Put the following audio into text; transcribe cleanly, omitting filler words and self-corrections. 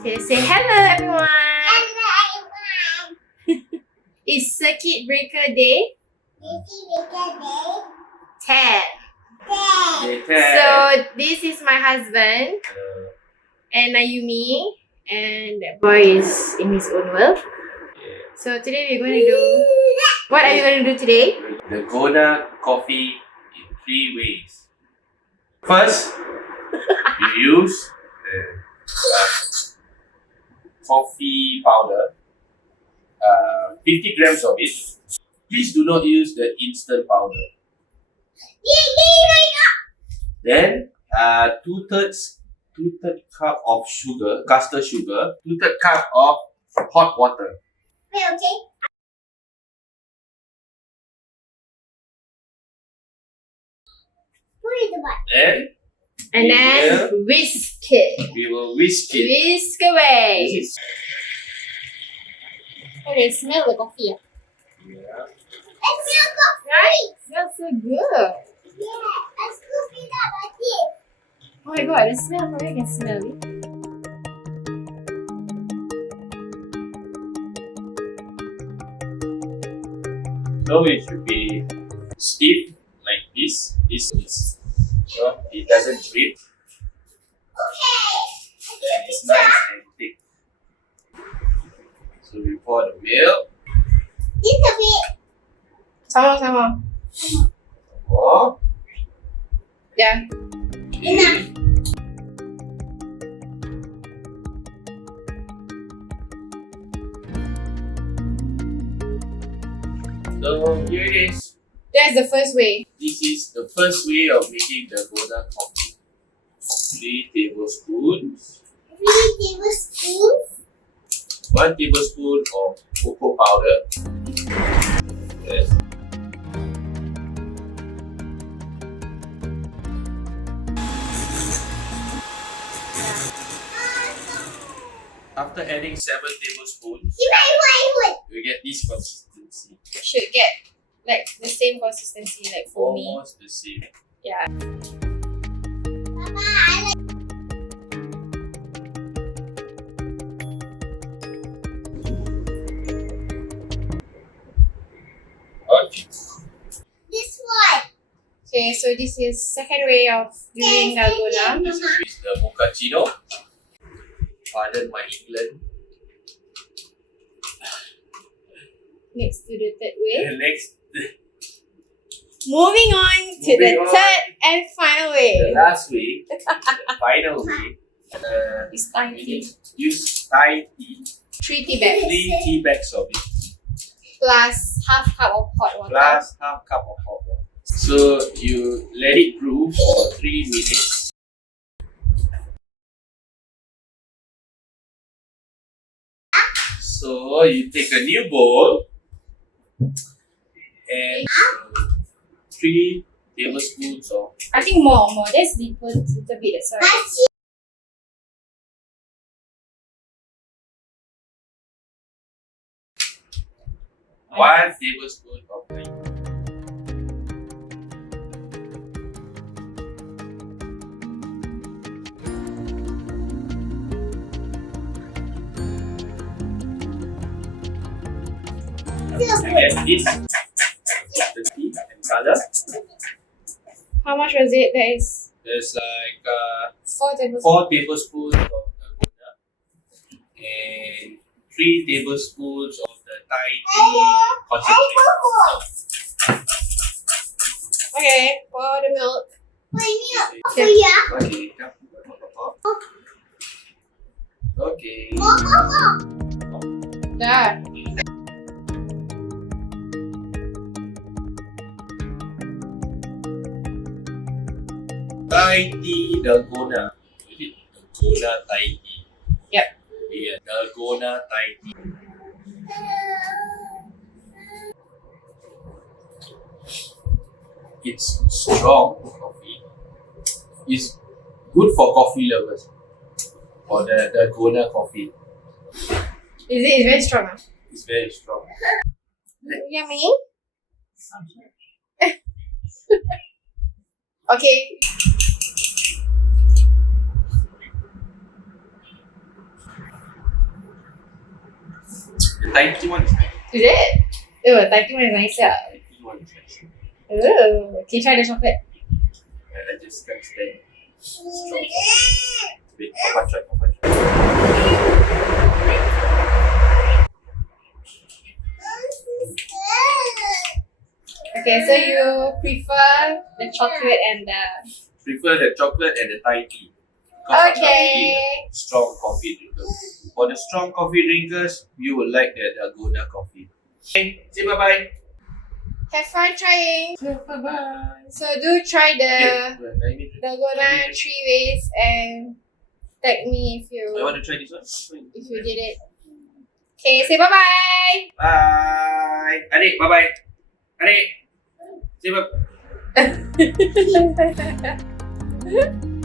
Okay, say hello everyone! Hello everyone! It's Circuit Breaker Day Circuit Breaker Day 10. 10. So this is my husband and Ayumi, and that boy is in his own world. So today we're going to do... What are you going to do today? Dalgona coffee in 3 ways. First, you use coffee powder, 50 grams of it. Please do not use the instant powder. Then, 2/3 cup of sugar, castor sugar, 2/3 cup of hot water. Okay. And then whisk it. We will whisk it. Whisk away. Okay, smell the coffee. Yeah. Let's smell coffee. Right? Smells so good. Yeah, let's scoop it up like this. Oh my god, the smell, I can smell it. So it should be stiff like this. This is so it doesn't drip. And it's nice and thick. So we pour the milk. Little bit. Sama. Pour. Yeah. Enough. So here it is. That's the first way. This is the first way of making Dalgona coffee. 3 tablespoons. 3 tablespoons. 1 tablespoon of cocoa powder. Yes. After adding 7 tablespoons, you get this consistency. Should get like the same consistency like for me. Almost the same. Yeah. Papa, I like Okay. this one. Okay, so this is second way of doing dalgona. This is the mochacino. Pardon my England. Next to the third way. Next, Moving on to Moving the on. third and final way. the last way, the final way, It's Thai we tea. need use Thai tea. 3 tea bags 3 tea bags of it, plus half cup of hot water. plus half cup of hot water. So you let it brew for 3 minutes. So you take a new bowl and 3 tablespoons of I think more. That's deeper, a little bit. That's all right. one tablespoon of honey. And then this consistency and color. How much was it? That is There's like 4 tablespoons. 4 tablespoons of Dalgona and 3 tablespoons of the Thai tea concentrate. Okay, pour the milk. Okay. Okay. Okay. There. Thai tea Dalgona. Is it Dalgona Thai tea? Yep. Yeah, Dalgona Thai tea. It's strong coffee. It's good for coffee lovers. For the Dalgona coffee. Is it? It's very strong. It's very strong. Yummy. Okay. The Thai tea one is nice. Is it? Oh, Thai tea one is nicer. Thai tea one is nice. Oh, can you try the chocolate? I just can't stand strong coffee. Wait, Papa try. Okay, so you prefer the chocolate and the... Prefer the chocolate and the Thai tea. Because I'm not really Okay. a strong coffee drinker. For the strong coffee drinkers, you will like the Dalgona coffee. Okay, say bye-bye. Have fun trying. Bye-bye. So do try the I need to- Dalgona 3 ways and tag me if I want you to try this one. did it. Okay, say bye-bye. Bye. Adik, bye-bye. Adik. Say bye.